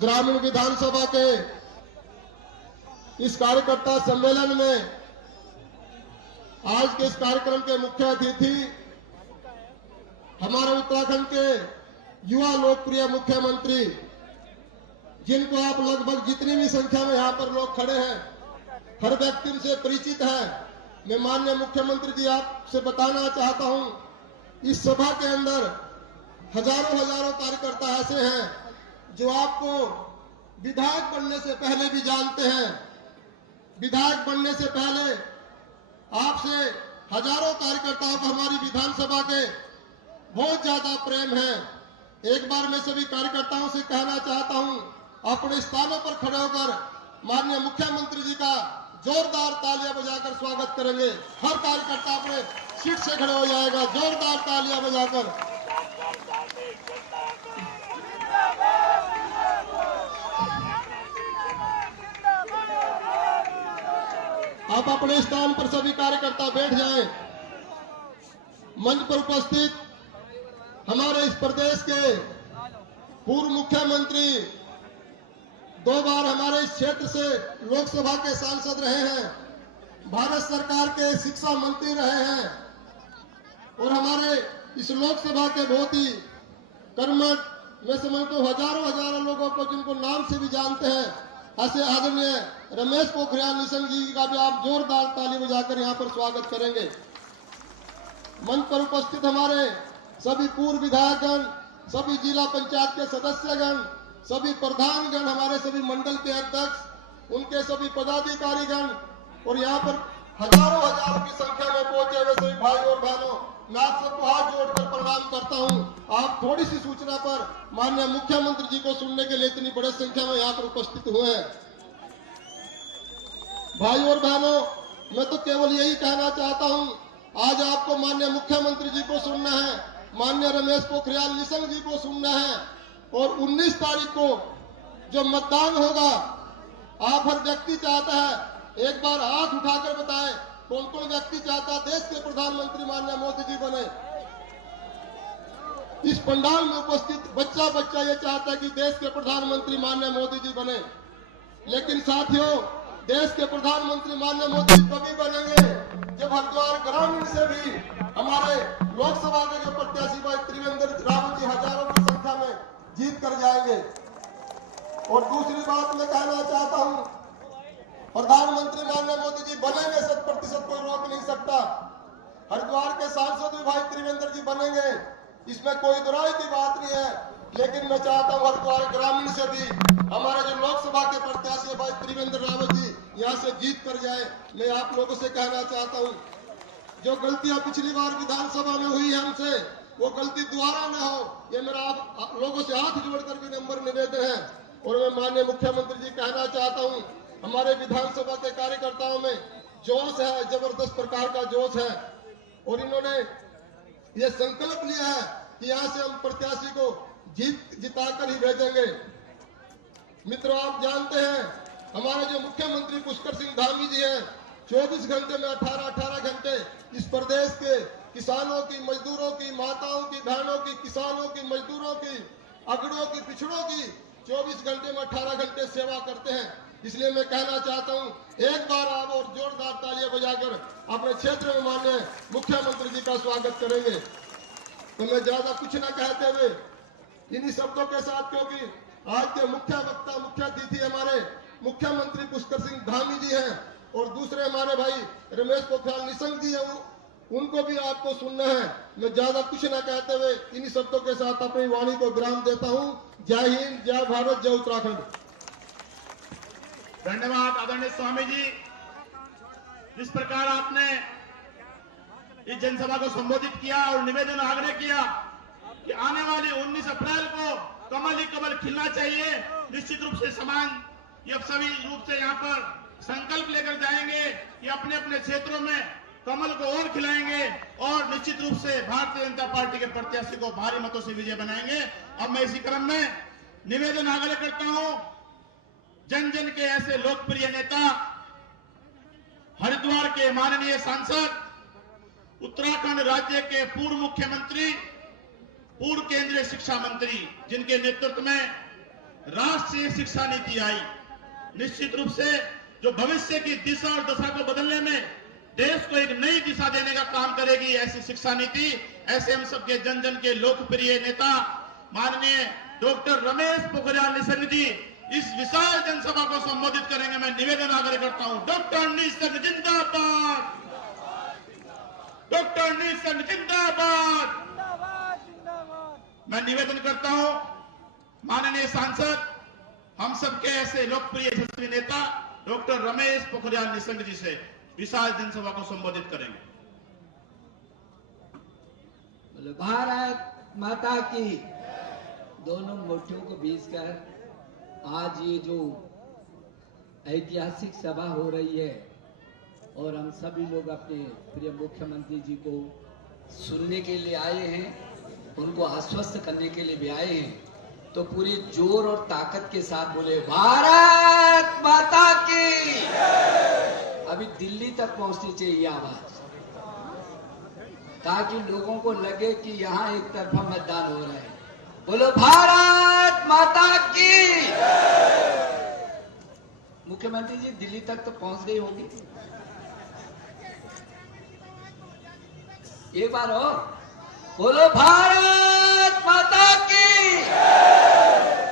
ग्रामीण विधानसभा के इस कार्यकर्ता सम्मेलन में आज के इस कार्यक्रम के मुख्य अतिथि हमारे उत्तराखंड के युवा लोकप्रिय मुख्यमंत्री, जिनको आप लगभग जितनी भी संख्या में यहाँ पर लोग खड़े हैं हर व्यक्ति से परिचित है। मैं माननीय मुख्यमंत्री जी आपसे बताना चाहता हूं, इस सभा के अंदर हजारों कार्यकर्ता ऐसे हैं जो आपको विधायक बनने से पहले भी जानते हैं। विधायक बनने से पहले आपसे हजारों कार्यकर्ताओं को हमारी विधानसभा के बहुत ज्यादा प्रेम है। एक बार मैं सभी कार्यकर्ताओं से कहना चाहता हूं, अपने स्थानों पर खड़े होकर माननीय मुख्यमंत्री जी का जोरदार तालियां बजाकर स्वागत करेंगे। हर कार्यकर्ता अपने सीट से खड़े हो जाएगा, जोरदार तालियां बजाकर। आप अपने स्थान पर सभी कार्यकर्ता बैठ जाएं। मंच पर उपस्थित हमारे इस प्रदेश के पूर्व मुख्यमंत्री, 2 बार हमारे इस क्षेत्र से लोकसभा के सांसद रहे हैं, भारत सरकार के शिक्षा मंत्री रहे हैं और हमारे इस लोकसभा के बहुत ही कर्मठ, मैं समझता हूं हजारों लोगों को जिनको नाम से भी जानते हैं, ऐसे आदरणीय रमेश पोखरियाल निशंक जी का भी आप जोरदार ताली बजाकर यहाँ पर स्वागत करेंगे। मंच पर उपस्थित हमारे सभी पूर्व विधायकगण, सभी जिला पंचायत के सदस्यगण, सभी प्रधानगण, हमारे सभी मंडल के अध्यक्ष, उनके सभी पदाधिकारीगण और यहाँ पर हजारों की संख्या में पहुंचे हुए सभी भाई और बहनों, मैं आप सबको हाथ जोड़कर प्रणाम करता हूं। आप थोड़ी सी सूचना पर माननीय मुख्यमंत्री जी को सुनने के लिए इतनी बड़ी संख्या में यहाँ पर उपस्थित हुए हैं। भाई और बहनों, मैं तो केवल यही कहना चाहता हूं, आज आपको माननीय मुख्यमंत्री जी को सुनना है, माननीय रमेश पोखरियाल निशंक जी को सुनना है और 19 तारीख को जो मतदान होगा, आप हर व्यक्ति चाहता है, एक बार हाथ उठाकर बताएं कौन कौन व्यक्ति चाहता है देश के प्रधानमंत्री माननीय मोदी जी बने। इस पंडाल में उपस्थित बच्चा ये चाहता है कि देश के प्रधानमंत्री माननीय मोदी जी बने। लेकिन साथियों, देश के प्रधानमंत्री माननीय मोदी जी तभी बनेंगे जब हरिद्वार ग्रामीण से भी हमारे लोकसभा के जो प्रत्याशी भाई त्रिवेंद्र रावत जी हजारों की संख्या में जीत कर जाएंगे। और दूसरी बात मैं कहना चाहता हूं, प्रधानमंत्री माननीय मोदी जी बनेंगे 100%, कोई रोक नहीं सकता। हरिद्वार के सांसद भी भाई त्रिवेंद्र जी बनेंगे, इसमें कोई दुराई की बात नहीं है। लेकिन मैं चाहता हूं हरिद्वार ग्रामीण से भी हमारे जो लोकसभा के प्रत्याशी भाई त्रिवेंद्र रावत जी यहाँ से जीत कर जाए। मैं आप लोगों से कहना चाहता हूँ, जो गलतियां पिछली बार विधानसभा में हुई है हमसे, वो गलती दोबारा न हो, ये मेरा आप लोगों से हाथ जोड़कर भी नंबर निवेदन है। और मैं माननीय मुख्यमंत्री जी कहना चाहता हूँ, हमारे विधानसभा के कार्यकर्ताओं में जोश है, जबरदस्त प्रकार का जोश है और इन्होंने ये संकल्प लिया है कि यहाँ से हम प्रत्याशी को जिताकर ही भेजेंगे। मित्रों, आप जानते हैं हमारे जो मुख्यमंत्री पुष्कर सिंह धामी जी हैं, 24 घंटे में 18 घंटे इस प्रदेश के किसानों की, मजदूरों की, माताओं की, बहनों की, किसानों की, मजदूरों की, अगड़ों की, पिछड़ों की 24 घंटे में 18 घंटे सेवा करते हैं। इसलिए मैं कहना चाहता हूं, एक बार आप और जोरदार तालियां बजाकर अपने क्षेत्र में माननीय मुख्यमंत्री जी का स्वागत करेंगे। तो मैं ज्यादा कुछ न कहते हुए इन्हीं शब्दों के साथ, क्योंकि आज के मुख्य वक्ता, मुख्य अतिथि हमारे मुख्यमंत्री पुष्कर सिंह धामी जी हैं और दूसरे हमारे भाई रमेश पोखरियाल निशंक जी हैं, उनको भी आपको सुनना है। मैं ज्यादा कुछ न कहते हुए इन्हीं शब्दों के साथ अपनी वाणी को विराम देता हूं। जय हिंद, जय भारत, जय उत्तराखंड। धन्यवाद आदरणीय स्वामी जी। जिस प्रकार आपने इस जनसभा को संबोधित किया और निवेदन आग्रह किया कि आने वाली 19 अप्रैल को कमल ही कमल खिलना चाहिए, निश्चित रूप से समान ये सभी रूप से यहाँ पर संकल्प लेकर जाएंगे कि अपने अपने क्षेत्रों में कमल को और खिलाएंगे और निश्चित रूप से भारतीय जनता पार्टी के प्रत्याशी को भारी मतों से विजय बनाएंगे। अब मैं इसी क्रम में निवेदन आग्रह करता हूं, जन जन के ऐसे लोकप्रिय नेता, हरिद्वार के माननीय सांसद, उत्तराखंड राज्य के पूर्व मुख्यमंत्री, पूर्व केंद्रीय शिक्षा मंत्री, जिनके नेतृत्व में राष्ट्रीय शिक्षा नीति आई। निश्चित रूप से जो भविष्य की दिशा और दशा को बदलने में देश को एक नई दिशा देने का काम करेगी ऐसी शिक्षा नीति। ऐसे हम सबके जन जन के लोकप्रिय नेता माननीय डॉक्टर रमेश पोखरियाल निशंक जी इस विशाल जनसभा को संबोधित करेंगे। मैं निवेदन आग्रह करता हूं, डॉक्टर निशंक जिंदाबाद, डॉक्टर निशंक जिंदाबाद। मैं निवेदन करता हूं माननीय सांसद, हम सबके ऐसे लोकप्रिय यशस्वी नेता डॉक्टर रमेश पोखरियाल निशंक जी से विशाल जनसभा को संबोधित करेंगे। भारत माता की दोनों मुट्ठियों को भींचकर आज ये जो ऐतिहासिक सभा हो रही है और हम सभी लोग अपने प्रिय मुख्यमंत्री जी को सुनने के लिए आए हैं, उनको आश्वस्त करने के लिए भी आए हैं, तो पूरी जोर और ताकत के साथ बोले भारत माता की। अभी दिल्ली तक पहुंचनी चाहिए आवाज, ताकि लोगों को लगे कि यहाँ एक तरफा मतदान हो रहा है। बोलो भारत माता की। मुख्यमंत्री जी दिल्ली तक तो पहुंच गई होगी, एक बार और बोलो भारत माता की।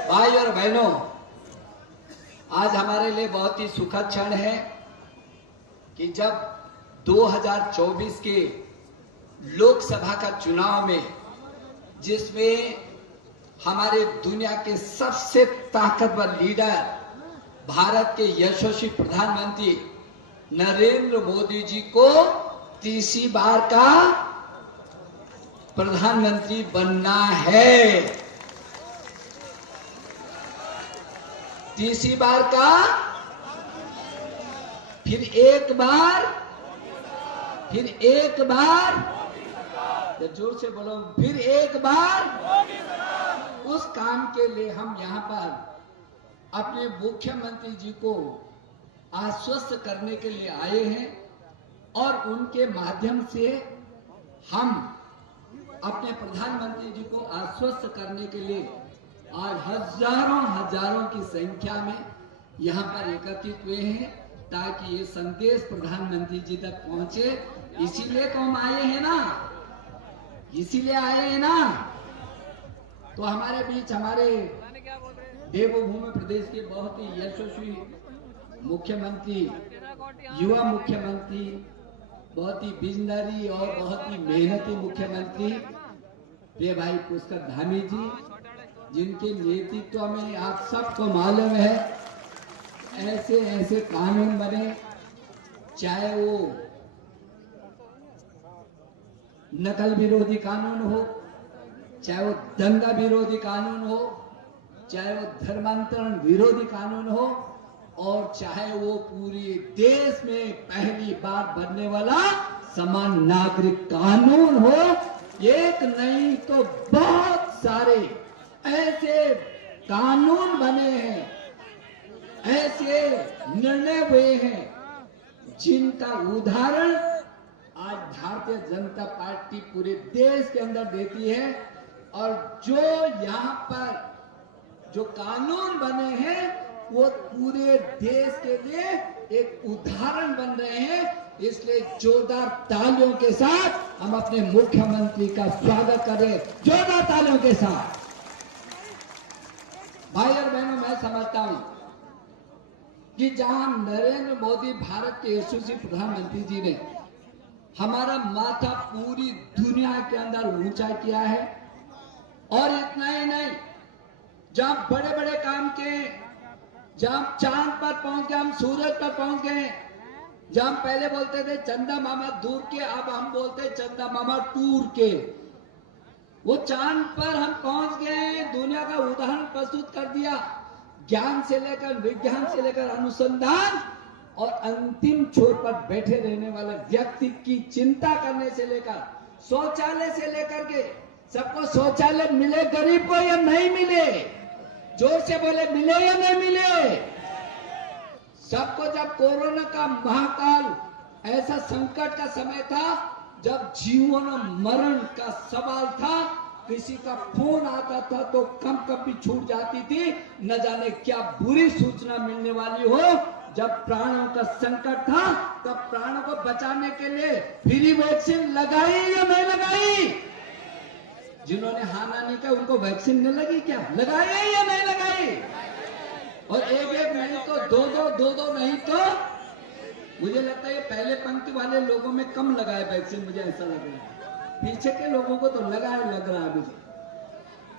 भाई और बहनों, आज हमारे लिए बहुत ही सुखद क्षण है कि जब 2024 के लोकसभा का चुनाव में, जिसमें हमारे दुनिया के सबसे ताकतवर लीडर भारत के यशस्वी प्रधानमंत्री नरेंद्र मोदी जी को तीसरी बार का प्रधानमंत्री बनना है, तीसरी बार का, फिर एक बार, फिर एक बार, जोर से बोलो, फिर एक बार। उस काम के लिए हम यहाँ पर अपने मुख्यमंत्री जी को आश्वस्त करने के लिए आए हैं और उनके माध्यम से हम अपने प्रधानमंत्री जी को आश्वस्त करने के लिए आज हजारों की संख्या में यहाँ पर एकत्रित हुए हैं, ताकि ये संदेश प्रधानमंत्री जी तक पहुंचे। इसीलिए तो हम आए हैं ना, इसीलिए आए हैं ना। तो हमारे बीच हमारे देवभूमि प्रदेश के बहुत ही यशस्वी मुख्यमंत्री, युवा मुख्यमंत्री, बहुत ही विजनरी और बहुत ही मेहनती मुख्यमंत्री प्रिय भाई पुष्कर धामी जी, जिनके नेतृत्व में आप सबको मालूम है ऐसे ऐसे कानून बने, चाहे वो नकल विरोधी कानून हो, चाहे वो दंगा विरोधी कानून हो, चाहे वो धर्मांतरण विरोधी कानून हो, और चाहे वो पूरे देश में पहली बार बनने वाला समान नागरिक कानून हो। एक नहीं तो बहुत सारे ऐसे कानून बने हैं, ऐसे निर्णय हुए हैं, जिनका उदाहरण आज भारतीय जनता पार्टी पूरे देश के अंदर देती है। और जो यहाँ पर जो कानून बने हैं वो पूरे देश के लिए एक उदाहरण बन रहे हैं। इसलिए जोरदार तालियों के साथ हम अपने मुख्यमंत्री का स्वागत करें, जोरदार तालियों के साथ। भाई और बहनों, मैं समझता हूं कि जहां नरेंद्र मोदी भारत के यशस्वी प्रधानमंत्री जी ने हमारा माथा पूरी दुनिया के अंदर ऊंचा किया है, और इतना ही नहीं, जहां बड़े बड़े काम के, जहां चांद पर पहुंच गए, हम सूरज पर पहुंच गए, जहां पहले बोलते थे चंदा मामा दूर के, अब हम बोलते चंदा मामा टूर के, वो चांद पर हम पहुंच गए, दुनिया का उदाहरण प्रस्तुत कर दिया। ज्ञान से लेकर विज्ञान से लेकर अनुसंधान और अंतिम छोर पर बैठे रहने वाले व्यक्ति की चिंता करने से लेकर शौचालय से लेकर के, सबको शौचालय मिले गरीब को या नहीं मिले, जोर से बोले, मिले या नहीं मिले। सबको, जब कोरोना का महाकाल ऐसा संकट का समय था, जब जीवन और मरण का सवाल था, किसी का फोन आता था तो कम भी छूट जाती थी। न जाने क्या बुरी सूचना मिलने वाली हो। जब प्राणों का संकट था तब प्राणों को बचाने के लिए फ्री वैक्सीन लगाई या नहीं लगाई? जिन्होंने हाँ ना नहीं कहा उनको वैक्सीन नहीं लगी क्या? लगाई या नहीं लगाई? और एक नहीं तो दो नहीं तो मुझे लगता है ये पहले पंक्ति वाले लोगों में कम लगाए वैक्सीन, मुझे ऐसा लग रहा है। पीछे के लोगों को तो लगाए लग रहा है मुझे।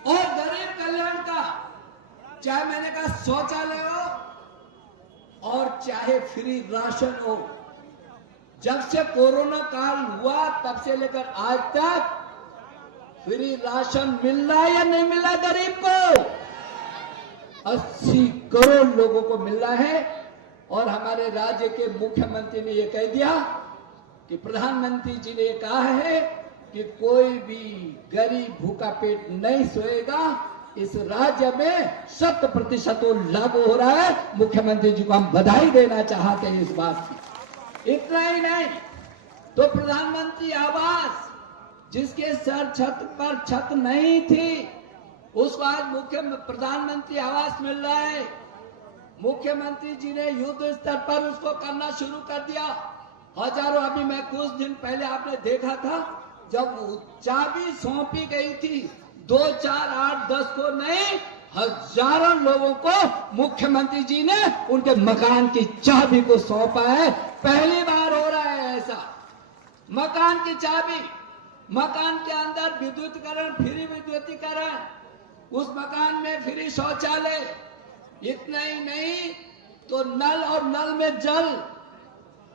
और गरीब कल्याण का चाहे मैंने कहा शौचालय हो और चाहे फ्री राशन हो, जब से कोरोना काल हुआ तब से लेकर आज तक फ्री राशन मिल रहा है या नहीं मिला गरीब को? 80 करोड़ लोगों को मिल रहा है। और हमारे राज्य के मुख्यमंत्री ने यह कह दिया कि प्रधानमंत्री जी ने कहा है कि कोई भी गरीब भूखा पेट नहीं सोएगा। इस राज्य में 100% लागू हो रहा है। मुख्यमंत्री जी को हम बधाई देना चाहते हैं इस बात की। इतना ही नहीं तो प्रधानमंत्री आवास जिसके सर छत पर छत नहीं थी उसको आज मुख्य प्रधानमंत्री आवास मिल रहा है। मुख्यमंत्री जी ने युद्ध स्तर पर उसको करना शुरू कर दिया। हजारों, अभी मैं कुछ दिन पहले आपने देखा था जब चाबी सौंपी गई थी 2, 4, 8, 10 को नहीं, हजारों लोगों को मुख्यमंत्री जी ने उनके मकान की चाबी को सौंपा है। पहली बार हो रहा है ऐसा। मकान की चाबी, मकान के अंदर विद्युतीकरण, फ्री विद्युतीकरण, उस मकान में फ्री शौचालय। इतना ही नहीं तो नल और नल में जल,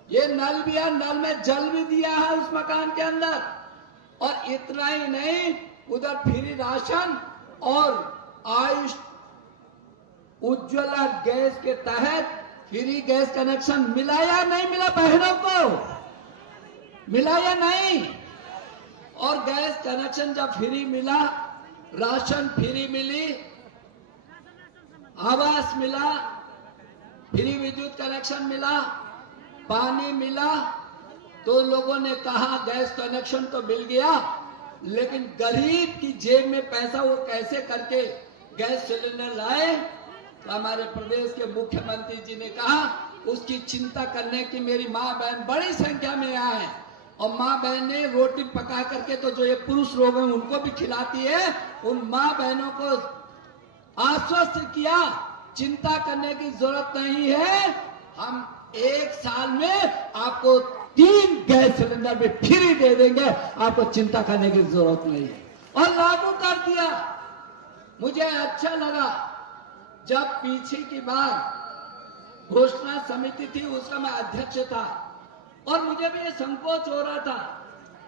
ये नल भी है, नल में जल भी दिया है उस मकान के अंदर। और इतना ही नहीं उधर फ्री राशन और आयुष उज्ज्वला गैस के तहत फ्री गैस कनेक्शन मिला या नहीं मिला? बहनों को मिला या नहीं? और गैस कनेक्शन जब फ्री मिला, राशन फ्री मिली, आवास मिला, फ्री विद्युत कनेक्शन मिला, पानी मिला, तो लोगों ने कहा गैस कनेक्शन तो मिल गया लेकिन गरीब की जेब में पैसा वो कैसे करके गैस सिलेंडर लाए? तो हमारे प्रदेश के मुख्यमंत्री जी ने कहा उसकी चिंता करने की मेरी माँ बहन बड़ी संख्या में आए और माँ बहन ने रोटी पका करके तो जो ये पुरुष लोग हैं उनको भी खिलाती है। उन माँ बहनों को आश्वस्त किया चिंता करने की जरूरत नहीं है, हम 1 साल में आपको 3 गैस सिलेंडर भी फ्री दे देंगे, आपको चिंता करने की जरूरत नहीं है। और लागू कर दिया। मुझे अच्छा लगा जब पीछे की बार घोषणा समिति थी उसका मैं अध्यक्ष था और मुझे भी ये संकोच हो रहा था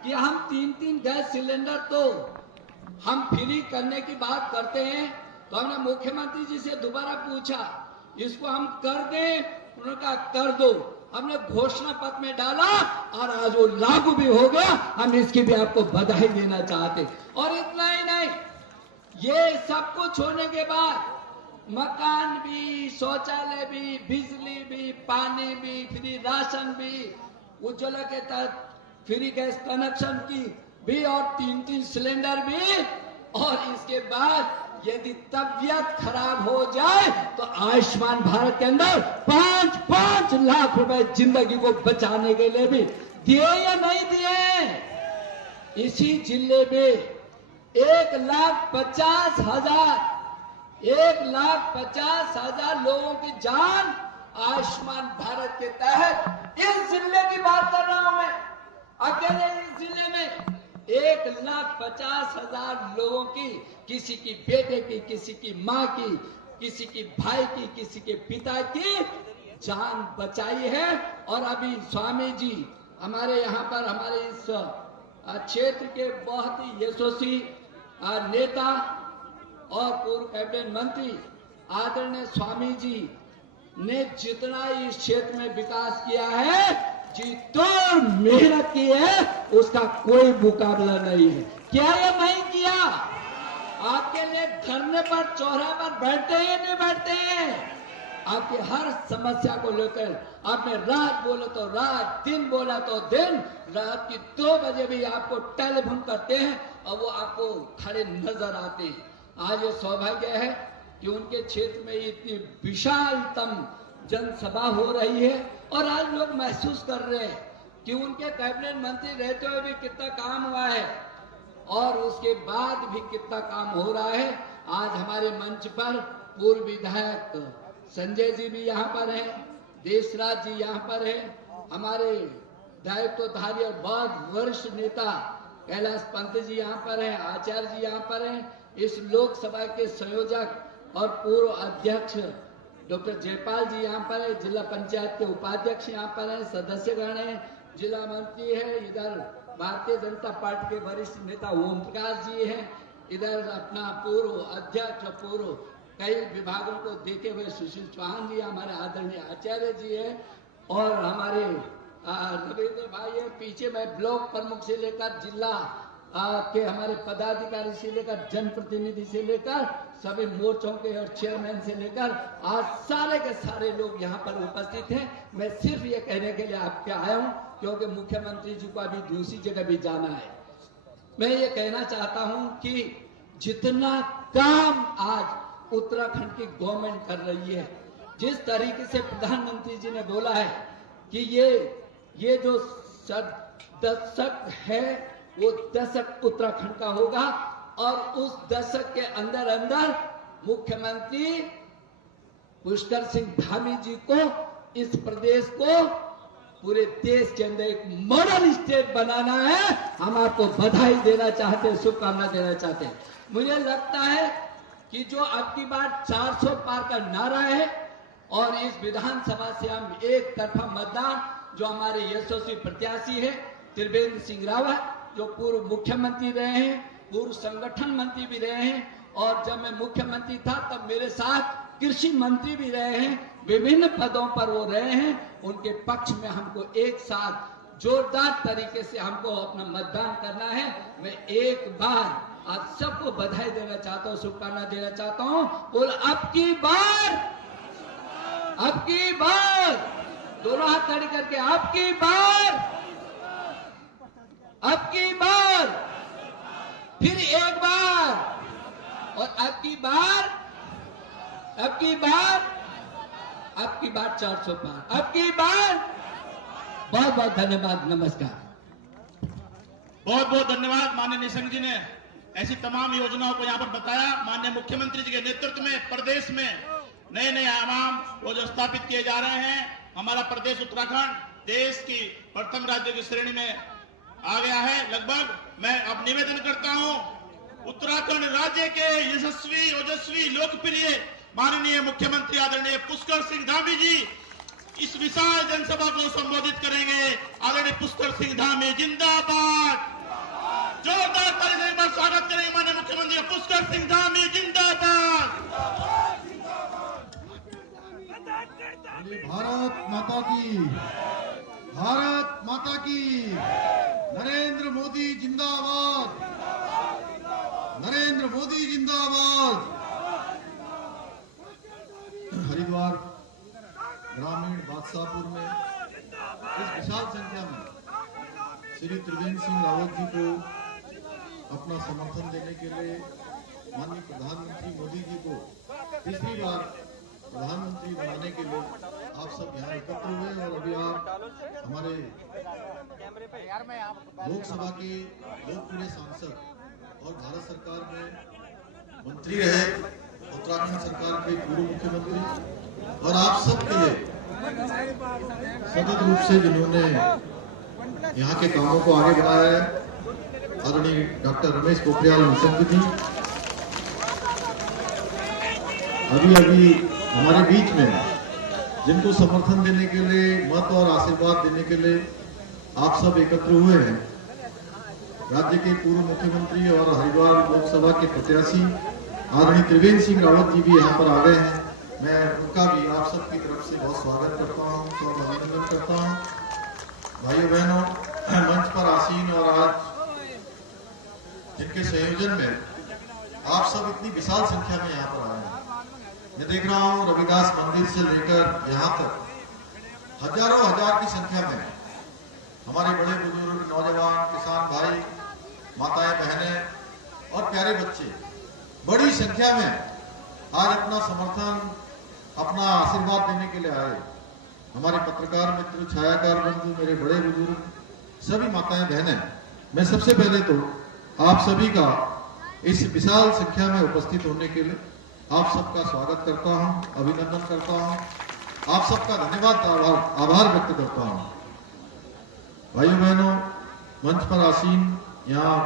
कि हम 3-3 गैस सिलेंडर तो हम फ्री करने की बात करते हैं। तो हमने मुख्यमंत्री जी से दोबारा पूछा इसको हम कर दें? उन्होंने कहा कर दो। हमने घोषणा पत्र में डाला और आज वो लागू भी हो गया। हम इसकी भी आपको बधाई देना चाहते। और इतना ही नहीं, ये सब कुछ होने के बाद मकान भी, शौचालय भी, बिजली भी, पानी भी, फ्री राशन भी, उज्ज्वला के तहत फ्री गैस कनेक्शन की भी और 3-3 सिलेंडर भी। और इसके बाद यदि तबीयत खराब हो जाए तो आयुष्मान भारत के अंदर 5-5 लाख रुपए जिंदगी को बचाने के लिए भी दिए या नहीं दिए? इसी जिले में 1,50,000 लोगों की जान आयुष्मान भारत के तहत, इस जिले की बात कर रहा हूं मैं, अकेले इस जिले में 1,50,000 लोगों की, किसी की बेटे की, किसी की माँ की, किसी की भाई की, किसी के पिता की जान बचाई है। और अभी स्वामी जी हमारे यहाँ पर, हमारे इस क्षेत्र के बहुत ही यशस्वी नेता और पूर्व कैबिनेट मंत्री आदरणीय स्वामी जी ने जितना इस क्षेत्र में विकास किया है, जितनी मेहनत की है, उसका कोई मुकाबला नहीं है। क्या ये नहीं किया? आपके लिए धरने पर, चौराहे पर बैठते हैं नहीं बैठते हैं? आपकी हर समस्या को लेकर आपने रात बोले तो रात, दिन बोला तो दिन, रात की 2 बजे भी आपको टेलीफोन करते हैं और वो आपको खड़े नजर आते हैं। आज ये सौभाग्य है कि उनके क्षेत्र में इतनी विशालतम जनसभा हो रही है और आज लोग महसूस कर रहे हैं कि उनके कैबिनेट मंत्री रहते हुए भी कितना काम हुआ है और उसके बाद भी कितना काम हो रहा है। आज हमारे मंच पर पूर्व विधायक संजय जी भी यहाँ पर हैं, देशराज जी यहाँ पर हैं, हमारे दायित्वधारी और बहुत वरिष्ठ नेता कैलाश पंत जी यहाँ पर हैं, आचार्य जी यहाँ पर हैं, इस लोकसभा के संयोजक और पूर्व अध्यक्ष डॉक्टर जयपाल जी यहाँ पर है, जिला पंचायत के उपाध्यक्ष यहाँ पर हैं, सदस्यगण हैं, जिला मंत्री है, इधर भारतीय जनता पार्टी के वरिष्ठ नेता ओम प्रकाश जी हैं, इधर अपना पूर्व अध्यक्ष पूर्व कई विभागों को देखे हुए सुशील चौहान जी, हमारे आदरणीय आचार्य जी है और हमारे रविंद्र भाई है। पीछे में ब्लॉक प्रमुख से लेकर जिला के हमारे पदाधिकारी से लेकर जनप्रतिनिधि से लेकर सभी मोर्चों के और चेयरमैन से लेकर आज सारे के सारे लोग यहाँ पर उपस्थित हैं। मैं सिर्फ ये कहने के लिए आपके आया हूँ क्योंकि मुख्यमंत्री जी को अभी दूसरी जगह भी जाना है। मैं ये कहना चाहता हूँ कि जितना काम आज उत्तराखंड की गवर्नमेंट कर रही है, जिस तरीके से प्रधानमंत्री जी ने बोला है कि ये जो दशक है वो दशक उत्तराखंड का होगा और उस दशक के अंदर अंदर मुख्यमंत्री पुष्कर सिंह धामी जी को इस प्रदेश को पूरे देश के अंदर एक मॉडल स्टेट बनाना है। हम आपको बधाई देना चाहते हैं, शुभकामना देना चाहते हैं। मुझे लगता है कि जो अब की बार 400 पार का नारा है और इस विधानसभा से हम एक तरफा मतदान, जो हमारे यशस्वी प्रत्याशी है त्रिवेंद्र सिंह रावत, जो पूर्व मुख्यमंत्री रहे हैं, पूर्व संगठन मंत्री भी रहे हैं और जब मैं मुख्यमंत्री था तब मेरे साथ कृषि मंत्री भी रहे हैं, विभिन्न पदों पर वो रहे हैं। उनके पक्ष में हमको एक साथ जोरदार तरीके से हमको अपना मतदान करना है। मैं एक बार आप सबको बधाई देना चाहता हूँ, शुभकामना देना चाहता हूँ और अब की बार दोनों हाथ खड़े करके अब की बार फिर एक बार और अब की बार 400 पार, अब की बार। बहुत बहुत धन्यवाद, नमस्कार। बहुत बहुत धन्यवाद माननीय निशंक जी ने ऐसी तमाम योजनाओं को यहाँ पर बताया। माननीय मुख्यमंत्री जी के नेतृत्व में प्रदेश में नए नए आयाम वो जो स्थापित किए जा रहे हैं। हमारा प्रदेश उत्तराखंड देश की प्रथम राज्य की श्रेणी में आ गया है लगभग। मैं अब निवेदन करता हूं उत्तराखंड राज्य के यशस्वी ओजस्वी लोकप्रिय माननीय मुख्यमंत्री आदरणीय पुष्कर सिंह धामी जी इस विशाल जनसभा को संबोधित करेंगे। आदरणीय पुष्कर सिंह धामी जिंदाबाद। जोरदार ताली से स्वागत करेंगे माननीय मुख्यमंत्री पुष्कर सिंह धामी जिंदाबाद। भारत माता की, भारत माता की। नरेंद्र मोदी जिंदाबाद, नरेंद्र मोदी जिंदाबाद। हरिद्वार ग्रामीण बादशाहपुर में इस विशाल संख्या में श्री त्रिवेंद्र सिंह रावत जी को अपना समर्थन देने के लिए माननीय प्रधानमंत्री मोदी जी को तीसरी बार प्रधानमंत्री बनाने के लिए आप सब यहाँ एकत्र हुए और अभी आप हमारे लोकसभा के लोकप्रिय सांसद और भारत सरकार में मंत्री रहे, उत्तराखंड सरकार के पूर्व मुख्यमंत्री और आप सब के लिए सतत रूप से जिन्होंने यहाँ के कामों को आगे बढ़ाया है, आदरणीय डॉक्टर रमेश पोखरियाल निशंक जी अभी हमारे बीच में, जिनको समर्थन देने के लिए, मत और आशीर्वाद देने के लिए आप सब एकत्र हुए हैं। राज्य के पूर्व मुख्यमंत्री और हरिद्वार लोकसभा के प्रत्याशी आदरणीय त्रिवेंद्र सिंह रावत जी भी यहाँ पर आ गए हैं। मैं उनका भी आप सबकी तरफ से बहुत स्वागत करता हूँ, बहुत अभिनंदन करता हूँ। भाइयों बहनों, मंच पर आसीन और आज जिनके संयोजन में आप सब इतनी विशाल संख्या में यहाँ पर आए हैं। मैं देख रहा हूँ रविदास मंदिर से लेकर यहाँ तक हजारों हजार की संख्या में हमारे बड़े बुजुर्ग, नौजवान, किसान भाई, माताएं, बहनें और प्यारे बच्चे बड़ी संख्या में आज अपना समर्थन, अपना आशीर्वाद देने के लिए आए। हमारे पत्रकार मित्र, छायाकार बंधु, मेरे बड़े बुजुर्ग, सभी माताएं बहनें, मैं सबसे पहले तो आप सभी का इस विशाल संख्या में उपस्थित होने के लिए आप सबका स्वागत करता हूं, अभिनंदन करता हूं, आप सबका धन्यवाद, आभार व्यक्त करता हूं। भाइयों बहनों, मंच पर आसीन यहाँ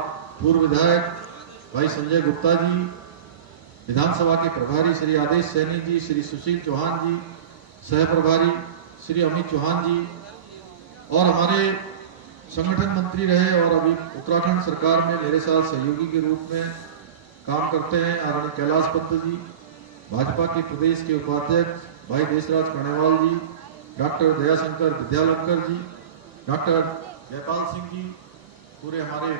पूर्व विधायक भाई संजय गुप्ता जी, विधानसभा के प्रभारी श्री आदेश सैनी जी, श्री सुशील चौहान जी, सह प्रभारी श्री अमित चौहान जी, और हमारे संगठन मंत्री रहे और अभी उत्तराखंड सरकार में मेरे साथ सहयोगी के रूप में काम करते हैं आदरणीय कैलाश पंत जी, भाजपा के प्रदेश के उपाध्यक्ष भाई देशराज कणेवाल जी, डॉक्टर दयाशंकर विद्यालंकर जी, डॉक्टर जयपाल सिंह जी, पूरे हमारे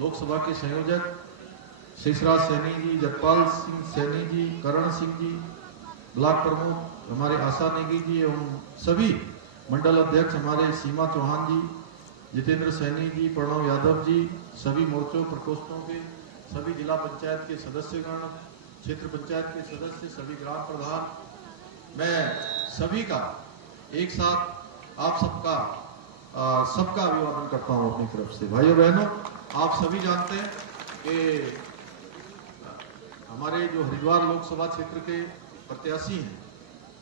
लोकसभा के संयोजक शेषराज सैनी जी, जगपाल सिंह सैनी जी, करण सिंह जी, ब्लॉक प्रमुख हमारे आशा नेगी जी एवं सभी मंडल अध्यक्ष हमारे सीमा चौहान जी, जितेंद्र सैनी जी, प्रणव यादव जी, सभी मोर्चों प्रकोष्ठों के सभी जिला पंचायत के सदस्यगण, क्षेत्र पंचायत के सदस्य, सभी ग्राम प्रधान, मैं सभी का एक साथ आप सबका अभिवादन करता हूं अपनी तरफ से। भाइयों बहनों, आप सभी जानते हैं कि हमारे जो हरिद्वार लोकसभा क्षेत्र के प्रत्याशी हैं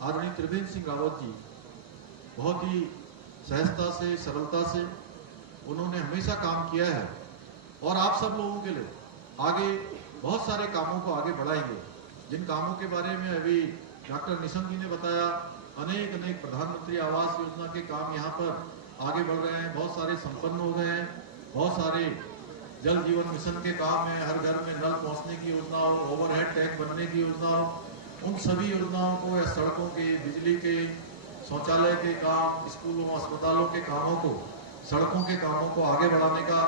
आदरणीय त्रिवेंद्र सिंह रावत जी, बहुत ही सहजता से, सरलता से उन्होंने हमेशा काम किया है और आप सब लोगों के लिए आगे बहुत सारे कामों को आगे बढ़ाएंगे। जिन कामों के बारे में अभी डॉक्टर निशंक जी ने बताया, अनेक प्रधानमंत्री आवास योजना के काम यहाँ पर आगे बढ़ रहे हैं, बहुत सारे संपन्न हो गए हैं, बहुत सारे जल जीवन मिशन के काम है, हर घर में नल पहुंचने की योजना हो, ओवरहेड टैंक बनने की योजना हो, उन सभी योजनाओं को या सड़कों के, बिजली के, शौचालय के काम, स्कूलों, अस्पतालों के कामों को, सड़कों के कामों को आगे बढ़ाने का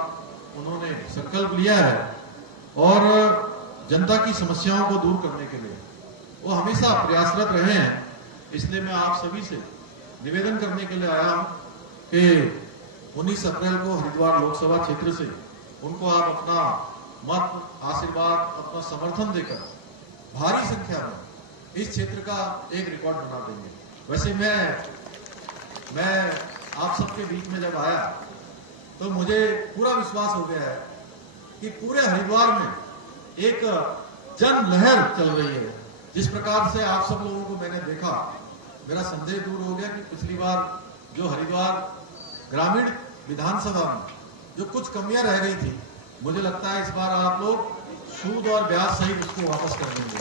उन्होंने संकल्प लिया है और जनता की समस्याओं को दूर करने के लिए वो हमेशा प्रयासरत रहे हैं। इसलिए मैं आप सभी से निवेदन करने के लिए आया हूं कि 19 अप्रैल को हरिद्वार लोकसभा क्षेत्र से उनको आप अपना मत, आशीर्वाद, अपना समर्थन देकर भारी संख्या में इस क्षेत्र का एक रिकॉर्ड बना देंगे। वैसे मैं आप सबके बीच में जब आया तो मुझे पूरा विश्वास हो गया है कि पूरे हरिद्वार में एक जन लहर चल रही है। जिस प्रकार से आप सब लोगों को मैंने देखा, मेरा संदेह दूर हो गया कि पिछली बार जो हरिद्वार ग्रामीण विधानसभा में जो कुछ कमियां रह गई थी, मुझे लगता है इस बार आप लोग सूद और ब्याज सहित उसको वापस कर देंगे।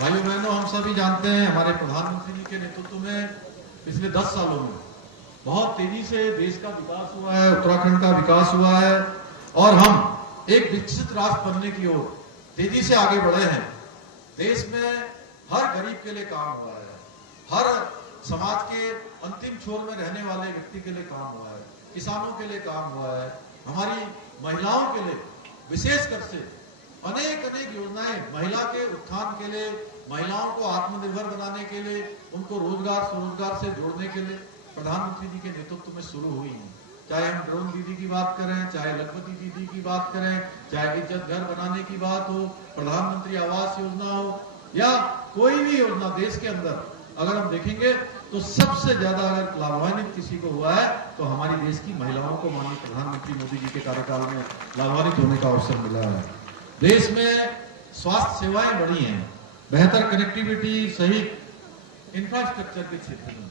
भाइयों बहनों, हम सभी जानते हैं हमारे प्रधानमंत्री जी के नेतृत्व में पिछले 10 सालों में बहुत तेजी से देश का विकास हुआ है, उत्तराखंड का विकास हुआ है और हम एक विकसित राष्ट्र बनने की ओर तेजी से आगे बढ़े हैं। देश में हर गरीब के लिए काम हुआ है, हर समाज के अंतिम छोर में रहने वाले व्यक्ति के लिए काम हुआ है, किसानों के लिए काम हुआ है, हमारी महिलाओं के लिए विशेषकर से अनेक योजनाएं महिला के उत्थान के लिए, महिलाओं को आत्मनिर्भर बनाने के लिए, उनको रोजगार स्वरोजगार से जोड़ने के लिए प्रधानमंत्री जी के नेतृत्व में शुरू हुई है। चाहे हम ड्रोन दीदी की बात करें, चाहे लखपति दीदी की बात करें, चाहे इज्जत घर बनाने की बात हो, प्रधानमंत्री आवास योजना हो या कोई भी योजना देश के अंदर अगर हम देखेंगे तो सबसे ज्यादा अगर लाभान्वित किसी को हुआ है तो हमारी देश की महिलाओं को माननीय प्रधानमंत्री मोदी जी के कार्यकाल में लाभान्वित होने का अवसर मिला है। देश में स्वास्थ्य सेवाएं बढ़ी हैं, बेहतर कनेक्टिविटी सहित इंफ्रास्ट्रक्चर के क्षेत्र में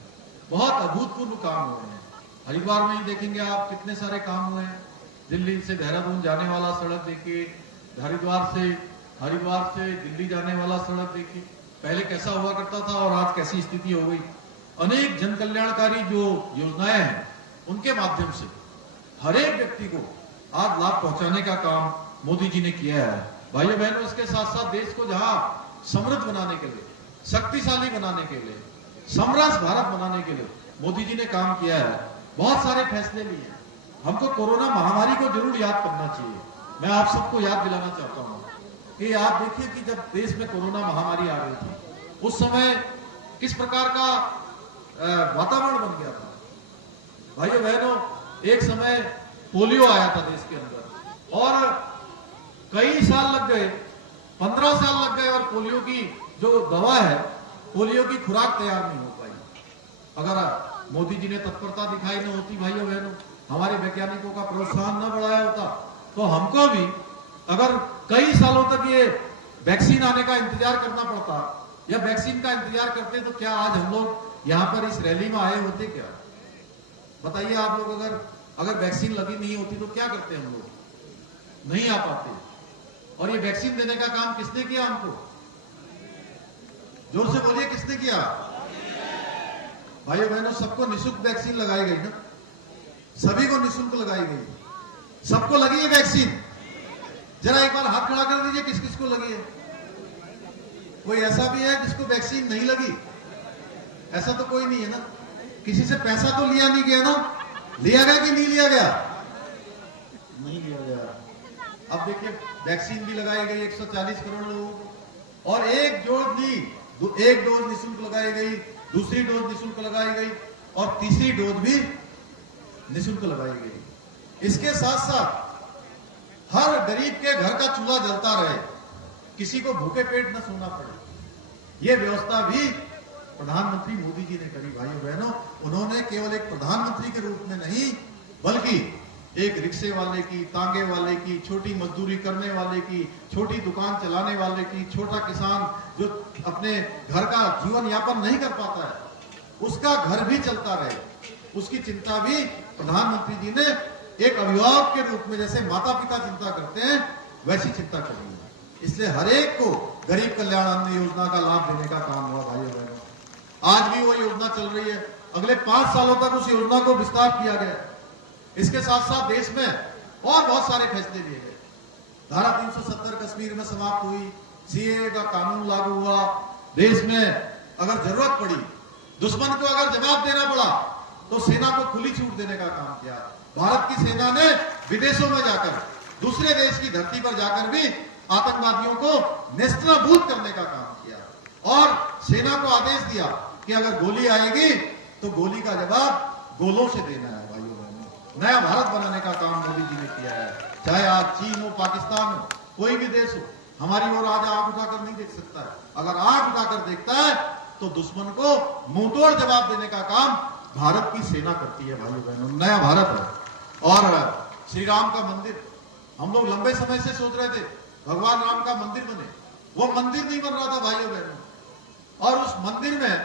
बहुत अभूतपूर्व काम हुए हैं। हरिद्वार में ही देखेंगे आप कितने सारे काम हुए हैं। दिल्ली से देहरादून जाने वाला सड़क देखिए, हरिद्वार से दिल्ली जाने वाला सड़क देखिए, पहले कैसा हुआ करता था और आज कैसी स्थिति हो गई। अनेक जन कल्याणकारी जो योजनाएं हैं उनके माध्यम से हर एक व्यक्ति को आज लाभ पहुंचाने का काम मोदी जी ने किया है। भाइयों बहनों, इसके साथ साथ देश को जहां समृद्ध बनाने के लिए, शक्तिशाली बनाने के लिए, समरस भारत बनाने के लिए मोदी जी ने काम किया है। बहुत सारे फैसले लिए। हमको कोरोना महामारी को जरूर याद करना चाहिए। मैं आप सबको याद दिलाना चाहता हूं कि आप देखिए कि जब देश में कोरोना महामारी आ रही थी उस समय किस प्रकार का वातावरण बन गया था। भाइयों बहनों, एक समय पोलियो आया था देश के अंदर और कई साल लग गए, 15 साल लग गए, और पोलियो की जो दवा है, पोलियो की खुराक तैयार नहीं हो पाई। अगर मोदी जी ने तत्परता दिखाई न होती, भाइयों बहनों, हमारे वैज्ञानिकों का प्रोत्साहन न बढ़ाया होता, तो हमको भी अगर कई सालों तक ये वैक्सीन आने का इंतजार करना पड़ता, या वैक्सीन का इंतजार करते, तो क्या आज हम लोग यहाँ पर इस रैली में आए होते? क्या बताइए आप लोग, अगर वैक्सीन लगी नहीं होती तो क्या करते हम लोग? नहीं आ पाते। और ये वैक्सीन देने का काम किसने किया? हमको जोर से बोलिए, किसने किया? भाइयों बहनों, सबको निःशुल्क वैक्सीन लगाई गई ना, सभी को निःशुल्क लगाई गई। सबको लगी है वैक्सीन? जरा एक बार हाथ खड़ा कर दीजिए, किस किस को लगी है? कोई ऐसा भी है जिसको वैक्सीन नहीं लगी? ऐसा तो कोई नहीं है ना। किसी से पैसा तो लिया नहीं गया ना? लिया गया कि नहीं लिया गया? नहीं लिया गया। अब देखिए, वैक्सीन भी लगाई गई 140 करोड़ लोगों को, और एक डोज निःशुल्क लगाई गई, दूसरी डोज निःशुल्क लगाई गई, और तीसरी डोज भी निःशुल्क लगाई गई। इसके साथ साथ हर गरीब के घर का चूल्हा जलता रहे, किसी को भूखे पेट न सोना पड़े, यह व्यवस्था भी प्रधानमंत्री मोदी जी ने करी। भाइयों बहनों, उन्होंने केवल एक प्रधानमंत्री के रूप में नहीं, बल्कि एक रिक्शे वाले की, तांगे वाले की, छोटी मजदूरी करने वाले की, छोटी दुकान चलाने वाले की, छोटा किसान जो अपने घर का जीवन यापन नहीं कर पाता है, उसका घर भी चलता रहे, उसकी चिंता भी प्रधानमंत्री जी ने एक अभिभावक के रूप में, जैसे माता पिता चिंता करते हैं, वैसी चिंता करी है। इसलिए हर एक को गरीब कल्याण अन्न योजना का लाभ देने का काम हुआ। भाइयों बहनों, आज भी वो योजना चल रही है, अगले 5 सालों तक उस योजना को विस्तार किया गया। इसके साथ साथ देश में और बहुत सारे फैसले लिए गए। धारा 370 कश्मीर में समाप्त हुई, सीएए का कानून लागू हुआ, देश में अगर जरूरत पड़ी, दुश्मन को अगर जवाब देना पड़ा, तो सेना को खुली छूट देने का काम किया। भारत की सेना ने विदेशों में जाकर, दूसरे देश की धरती पर जाकर भी आतंकवादियों को नेस्तनाबूद करने का काम किया, और सेना को आदेश दिया कि अगर गोली आएगी तो गोली का जवाब गोलों से देना है। भाइयों बहनों, नया भारत बनाने का काम मोदी जी ने किया है। चाहे आज चीन हो, पाकिस्तान हो, कोई भी देश हो, हमारी ओर आज आंख उठाकर नहीं देख सकता है। अगर आंख उठाकर देखता है तो दुश्मन को मुंहतोड़ जवाब देने का काम भारत की सेना करती है। भाइयों बहनों, नया भारत है। और श्री राम का मंदिर, हम लोग लंबे समय से सोच रहे थे भगवान राम का मंदिर बने, वो मंदिर नहीं बन रहा था। भाइयों बहनों, और उस मंदिर में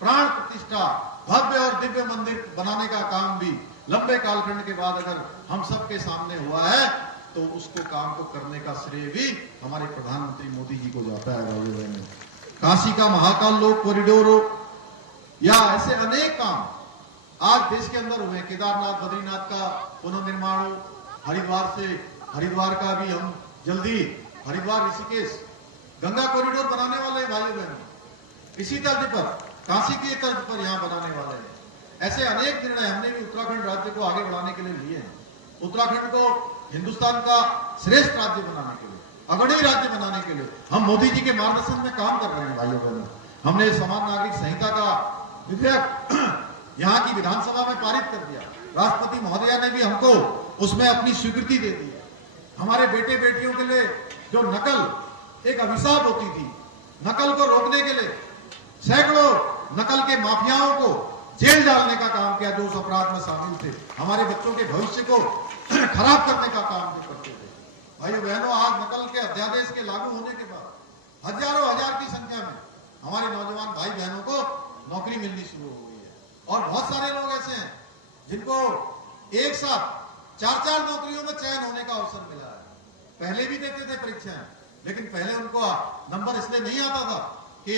प्राण प्रतिष्ठा, भव्य और दिव्य मंदिर बनाने का काम भी लंबे कालखंड के बाद अगर हम सबके सामने हुआ है, तो उसको काम को करने का श्रेय भी हमारे प्रधानमंत्री मोदी जी को जाता है। भाइयों बहनों, काशी का महाकाल लोक कॉरिडोर हो, या ऐसे अनेक काम आज देश के अंदर हुए, केदारनाथ बद्रीनाथ का पुनर्निर्माण हो, हरिद्वार का भी हम जल्दी, हरिद्वार ऋषिकेश गंगा कॉरिडोर बनाने वाले हैं। भाइयों बहनों, इसी तर्ज पर, काशी के तर्ज पर यहां बनाने वाले हैं। ऐसे अनेक निर्णय हमने भी उत्तराखंड राज्य को आगे बढ़ाने के लिए लिए हैं। उत्तराखंड को हिंदुस्तान का श्रेष्ठ राज्य बनाने के लिए, अग्रणी राज्य बनाने के लिए हम मोदी जी के मार्गदर्शन में काम कर रहे हैं। भाइयों बहनों, हमने समान नागरिक संहिता का विधेयक यहाँ की विधानसभा में पारित कर दिया। राष्ट्रपति महोदया ने भी हमको उसमें अपनी स्वीकृति दे दी है। हमारे बेटे बेटियों के लिए जो नकल एक अभिशाप होती थी, नकल को रोकने के लिए सैकड़ों नकल के माफियाओं को जेल डालने का काम किया, जो उस अपराध में शामिल थे, हमारे बच्चों के भविष्य को खराब करने का काम भी करते थे। भाइयों बहनों, आज नकल के अध्यादेश के लागू होने के बाद हजारों हजार की संख्या में हमारे नौजवान भाई बहनों को नौकरी मिलनी शुरू हो गई है। और बहुत सारे लोग ऐसे हैं जिनको एक साथ 4-4 नौकरियों में चयन होने का अवसर मिला है। पहले भी देते थे परीक्षाएं, लेकिन पहले उनको नंबर इसलिए नहीं आता था कि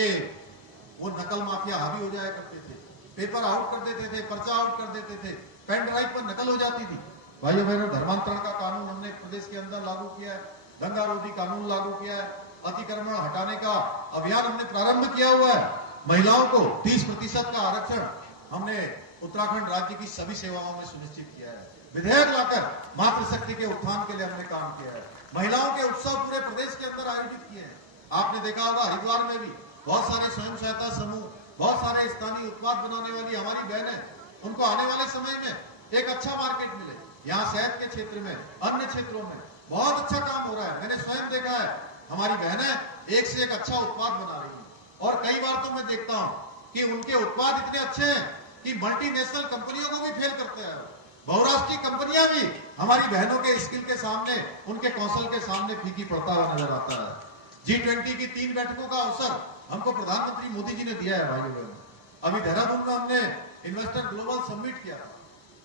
वो नकल माफिया हावी हो जाया करते थे, पेपर आउट कर देते थे, पर्चा आउट कर देते थे, पेन ड्राइव पर नकल हो जाती थी। भाइयों बहनों, धर्मांतरण का कानून हमने प्रदेश के अंदर लागू किया है, दंगा रोधी कानून लागू किया है, अतिक्रमण हटाने का अभियान हमने प्रारंभ किया हुआ है, महिलाओं को 30% का आरक्षण हमने उत्तराखंड राज्य की सभी सेवाओं में सुनिश्चित किया है। विधेयक लाकर मातृशक्ति के उत्थान के लिए हमने काम किया है। महिलाओं के उत्सव पूरे प्रदेश के अंदर आयोजित किए हैं। आपने देखा होगा हरिद्वार में भी बहुत सारे स्वयं सहायता समूह, बहुत सारे स्थानीय उत्पाद बनाने वाली हमारी बहनें, उनको आने वाले समय में एक अच्छा मार्केट मिले। यहाँ शहद के क्षेत्र में, अन्य क्षेत्रों में बहुत अच्छा काम हो रहा है। मैंने स्वयं देखा है, हमारी बहनें एक से एक अच्छा उत्पाद बना रही हैं। और कई बार तो मैं देखता हूं कि उनके उत्पाद इतने अच्छे हैं कि मल्टीनेशनल कंपनियों को भी फेल करते हैं। बहुराष्ट्रीय कंपनियां भी हमारी बहनों के स्किल के सामने, उनके कौशल के सामने फीकी पड़ता हुआ नजर आता है। G20 की 3 बैठकों का अवसर हमको प्रधानमंत्री मोदी जी ने दिया है भाइयों बहनों। अभी देहरादून में हमने इन्वेस्टर ग्लोबल समिट किया था।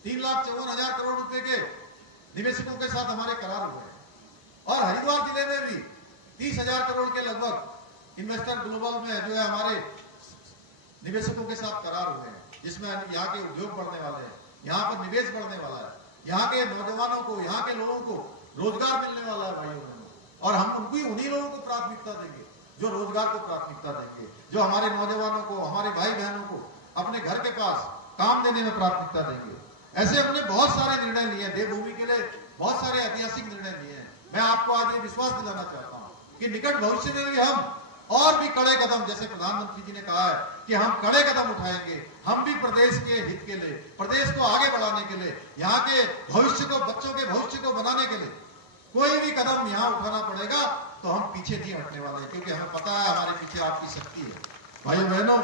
3,54,000 करोड़ रुपए के निवेशकों के साथ हमारे करार हुए। और हरिद्वार जिले में भी 30,000 करोड़ के लगभग इन्वेस्टर ग्लोबल में जो है हमारे निवेशकों के साथ करार हुए हैं, जिसमें यहाँ के उद्योग बढ़ने वाले हैं, यहाँ पर निवेश बढ़ने वाला है, यहाँ के नौजवानों को, यहाँ के लोगों को रोजगार मिलने वाला है भाइयों बहनों। और हम उन्हीं लोगों को प्राथमिकता देंगे जो रोजगार को प्राथमिकता देंगे, जो हमारे नौजवानों को, हमारे भाई बहनों को अपने घर के पास काम देने में प्राथमिकता देंगे। ऐसे हमने बहुत सारे निर्णय लिए हैं, देवभूमि के लिए बहुत सारे ऐतिहासिक निर्णय लिए हैं। मैं आपको आज ये विश्वास दिलाना चाहता हूं कि निकट भविष्य में भी हम और भी कड़े कदम, जैसे प्रधानमंत्री जी ने कहा है कि हम कड़े कदम उठाएंगे, हम भी प्रदेश के हित के लिए, प्रदेश को आगे बढ़ाने के लिए, यहाँ के भविष्य को, बच्चों के भविष्य को बनाने के लिए कोई भी कदम यहाँ उठाना पड़ेगा तो हम पीछे नहीं हटने वाले हैं, क्योंकि हमें पता है हमारे पीछे आपकी शक्ति है। भाइयों बहनों,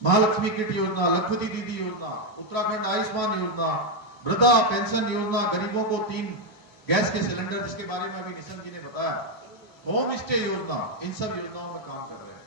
महालक्ष्मी किट योजना, लखपति दीदी योजना, उत्तराखंड आयुष्मान योजना, वृद्धा पेंशन योजना, गरीबों को 3 गैस के सिलेंडर, जिसके बारे में अभी निशंक जी ने बताया, होम स्टे योजना, इन सब योजनाओं में काम कर रहे हैं।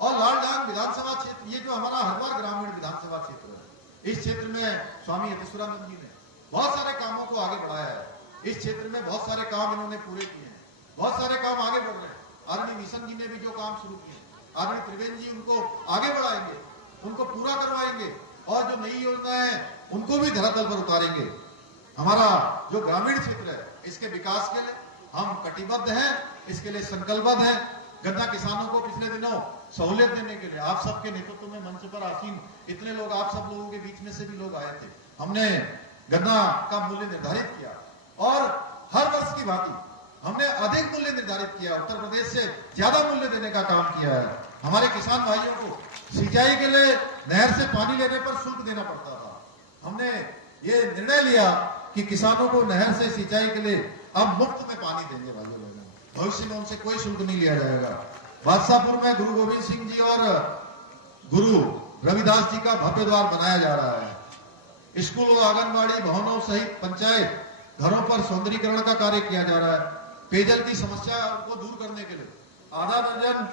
और लालडांग विधानसभा क्षेत्र, ये जो हमारा हरिद्वार ग्रामीण विधानसभा क्षेत्र है, इस क्षेत्र में स्वामी यतीश्वरानंद जी ने बहुत सारे कामों को आगे बढ़ाया है। इस क्षेत्र में बहुत सारे काम इन्होंने पूरे किए हैं, बहुत सारे काम आगे बढ़ रहे हैं। आदरणीय निशंक जी ने भी जो काम शुरू किए, आदरणीय त्रिवेंद्र जी उनको आगे बढ़ाएंगे, उनको पूरा करवाएंगे, और जो नई योजनाएं हैं उनको भी धरातल पर उतारेंगे। हमारा जो ग्रामीण क्षेत्र है, इसके विकास के लिए हम कटिबद्ध हैं, इसके लिए संकल्पबद्ध हैं। गन्ना किसानों को पिछले दिनों सहूलियत देने के लिए आप सबके नेतृत्व में मंच पर आसीन इतने लोग, आप सब लोगों के बीच में से भी लोग आए थे। हमने गन्ना का मूल्य निर्धारित किया और हर वर्ष की भांति हमने अधिक मूल्य निर्धारित किया, उत्तर प्रदेश से ज्यादा मूल्य देने का काम किया है। हमारे किसान भाइयों को सिंचाई के लिए नहर से पानी लेने पर शुल्क देना पड़ता था। हमने ये निर्णय लिया कि किसानों को नहर से सिंचाई के लिए अब मुफ्त में पानी देंगे भाइयों बहनों, भविष्य में उनसे कोई शुल्क नहीं लिया जाएगा। बादशाहपुर में गुरु गोविंद सिंह जी और गुरु रविदास जी का भव्य द्वार बनाया जा रहा है। स्कूल और आंगनबाड़ी भवनों सहित पंचायत घरों पर सौंदर्यीकरण का कार्य किया जा रहा है। पेयजल की समस्या को दूर करने के लिए आधा दर्जन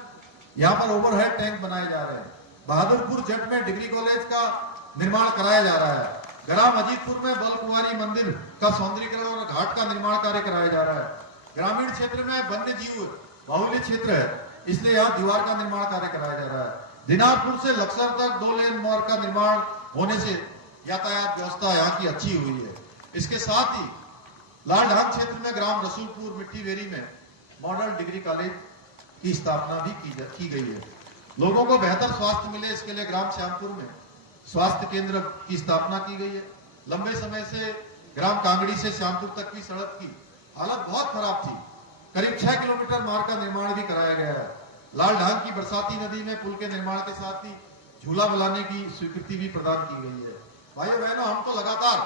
यहाँ पर ओवरहेड टैंक बनाए जा रहे हैं। बहादुरपुर जट में डिग्री कॉलेज का निर्माण कराया जा रहा है। ग्राम अजीतपुर में बल कुमारी मंदिर का सौंदर्यीकरण और घाट का निर्माण कार्य कराया जा रहा है। ग्रामीण क्षेत्र में वन्य जीव बाहुल्य क्षेत्र है, इसलिए यहाँ दीवार का निर्माण कार्य कराया जा रहा है। दिनारपुर से लक्सर तक 2 लेन मार्ग का निर्माण होने से यातायात व्यवस्था यहाँ की अच्छी हुई है। इसके साथ ही लालढांग क्षेत्र में ग्राम रसूलपुर मिट्टी वेरी में मॉडल डिग्री कॉलेज की स्थापना भी की गई है। लोगों को बेहतर स्वास्थ्य मिले, इसके लिए ग्राम श्यामपुर में स्वास्थ्य केंद्र की स्थापना की गई है। लंबे समय से ग्राम कांगड़ी से श्यामपुर तक की सड़क की हालत बहुत खराब थी, करीब 6 किलोमीटर मार्ग का निर्माण भी कराया गया है। लालढांग की बरसाती नदी में पुल के निर्माण के साथ ही झूला बनाने की स्वीकृति भी प्रदान की गई है। भाइयों बहनों, हम तो लगातार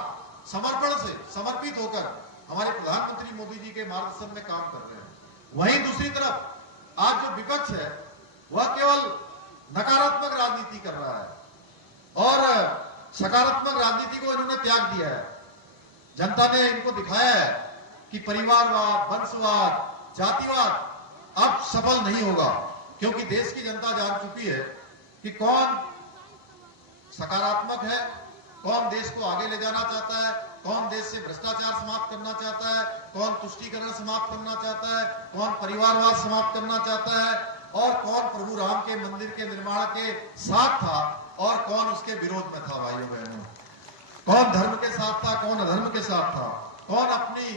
समर्पण से समर्पित होकर हमारे प्रधानमंत्री मोदी जी के मार्गदर्शन में काम कर रहे हैं। वहीं दूसरी तरफ आज जो विपक्ष है वह केवल नकारात्मक राजनीति कर रहा है और सकारात्मक राजनीति को इन्होंने त्याग दिया है। जनता ने इनको दिखाया है कि परिवारवाद, वंशवाद, जातिवाद अब सफल नहीं होगा, क्योंकि देश की जनता जान चुकी है कि कौन सकारात्मक है, कौन देश को आगे ले जाना चाहता है, कौन देश से भ्रष्टाचार समाप्त करना चाहता है, कौन तुष्टीकरण समाप्त करना चाहता है, कौन परिवारवाद समाप्त करना चाहता है और कौन प्रभु राम के मंदिर के निर्माण के साथ था और कौन उसके विरोध में था। भाइयों बहनों, कौन धर्म के साथ था, कौन अधर्म के साथ था, कौन अपनी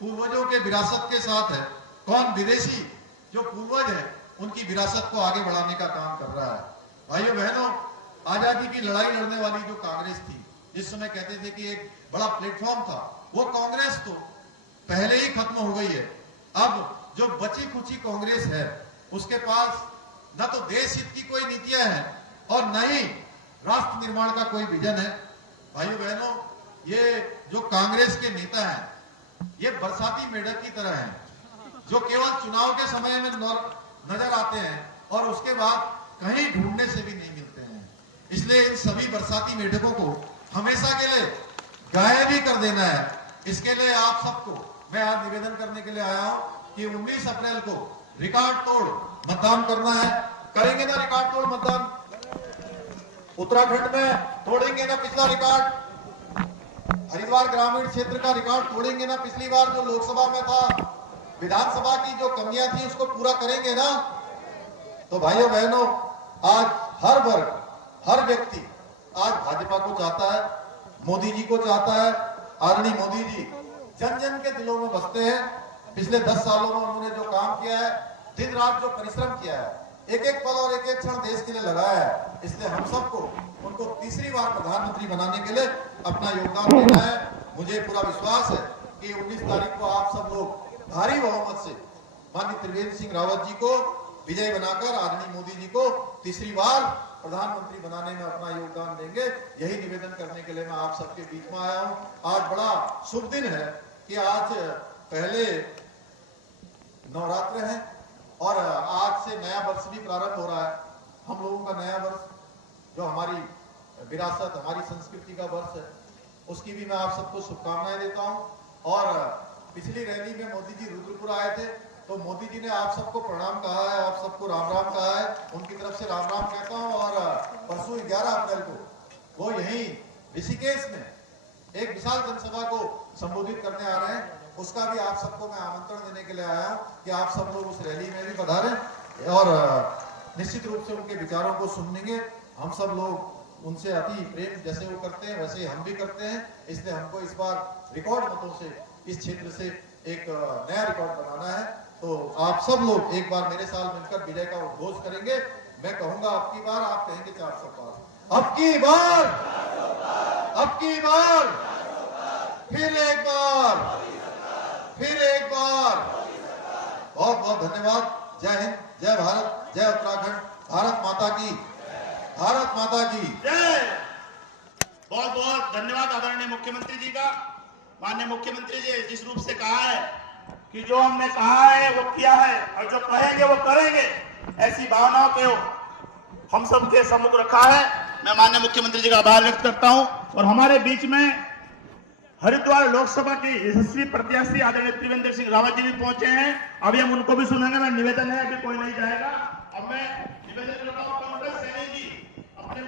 पूर्वजों के विरासत के साथ है, कौन विदेशी जो पूर्वज है उनकी विरासत को आगे बढ़ाने का काम कर रहा है। भाइयों बहनों, आजादी की लड़ाई लड़ने वाली जो कांग्रेस थी, जिस समय कहते थे कि एक बड़ा प्लेटफॉर्म था, वो कांग्रेस तो पहले ही खत्म हो गई है। अब जो बची खुची कांग्रेस है उसके पास न तो देश हित की कोई नीतियां हैं और न ही राष्ट्र निर्माण का कोई विजन है। भाइयों बहनों, ये जो कांग्रेस के नेता हैं ये बरसाती मेढक की तरह हैं, जो केवल चुनाव के समय में नजर आते हैं और उसके बाद कहीं ढूंढने से भी नहीं मिलते हैं। इसलिए इन सभी बरसाती मेढकों को हमेशा के लिए गायब ही कर देना है। इसके लिए आप सबको मैं आज निवेदन करने के लिए आया हूं कि 19 अप्रैल को रिकॉर्ड तोड़ मतदान करना है। करेंगे ना रिकॉर्ड तोड़ मतदान? उत्तराखंड में तोड़ेंगे ना पिछला रिकॉर्ड? हरिद्वार ग्रामीण क्षेत्र का रिकॉर्ड तोड़ेंगे ना? पिछली बार जो लोकसभा में था, विधानसभा की जो कमियां थी उसको पूरा करेंगे ना? तो भाइयों बहनों, आज हर वर्ग, हर व्यक्ति आज भाजपा को चाहता है, मोदी जी को चाहता है। आदरणीय मोदी जी जन जन के दिलों में बसते हैं। पिछले 10 सालों में उन्होंने जो काम किया है, दिन रात जो परिश्रम किया है, एक एक पल और एक एक क्षण देश के लिए लगाया है, इसलिए हम सबको उनको तीसरी बार प्रधानमंत्री बनाने के लिए अपना योगदान देना है। मुझे पूरा विश्वास है कि 19 तारीख को आप सब लोग भारी बहुमत से माननीय त्रिवेंद्र सिंह रावत जी को विजय बनाकर आदरणीय मोदी जी को तीसरी बार प्रधानमंत्री बनाने में अपना योगदान देंगे। यही निवेदन करने के लिए मैं आप सबके बीच में आया हूं। आज बड़ा शुभ दिन है कि आज पहले नवरात्र है और आज से नया वर्ष भी प्रारंभ हो रहा है। हम लोगों का नया वर्ष, जो हमारी विरासत, हमारी संस्कृति का वर्ष है, उसकी भी मैं आप सबको शुभकामनाएं देता हूं। और पिछली रैली में मोदी जी रुद्रपुर आए थे, तो मोदी जी ने आप सबको प्रणाम कहा है, आप सबको राम राम कहा है। उनकी तरफ से राम राम कहता हूं। और परसों 11 अप्रैल को वो यहीं ऋषिकेश में एक विशाल जनसभा को संबोधित करने आ रहे हैं। उसका भी आप सबको मैं आमंत्रण देने के लिए आया हूं कि आप सब लोग उस रैली में भी पधारें और निश्चित रूप से उनके विचारों को सुनेंगे। हम सब लोग उनसे अति प्रेम जैसे वो करते हैं वैसे ही हम भी करते हैं। इसलिए हमको इस बार रिकॉर्ड मतों से इस क्षेत्र से एक नया रिकॉर्ड बनाना है। तो आप सब लोग एक बार मेरे साथ मिलकर विजय का उद्घोष करेंगे। मैं कहूंगा अब की बार, आप कहेंगे 400 पार। अब की बार, अब की बार, फिर एक बार, फिर एक बार। बहुत बहुत धन्यवाद। जय हिंद, जय भारत, जय उत्तराखंड। भारत माता की, भारत माता की जय। बहुत बहुत धन्यवाद आदरणीय मुख्यमंत्री जी का। माननीय मुख्यमंत्री जी जिस रूप से कहा है कि जो हमने कहा है वो किया है और जो कहेंगे वो करेंगे, ऐसी भावनाओं को हम सब के सम्मुख रखा है। मैं माननीय मुख्यमंत्री जी का आभार व्यक्त करता हूं। और हमारे बीच में हरिद्वार लोकसभा के यशस्वी प्रत्याशी आदरणीय त्रिवेंद्र सिंह रावत जी भी पहुंचे हैं। अभी हम उनको भी सुनेंगे। मैं निवेदन है, अभी कोई नहीं जाएगा। अब मैं निवेदन करता हूं, कांग्रेस सैनी जी अपने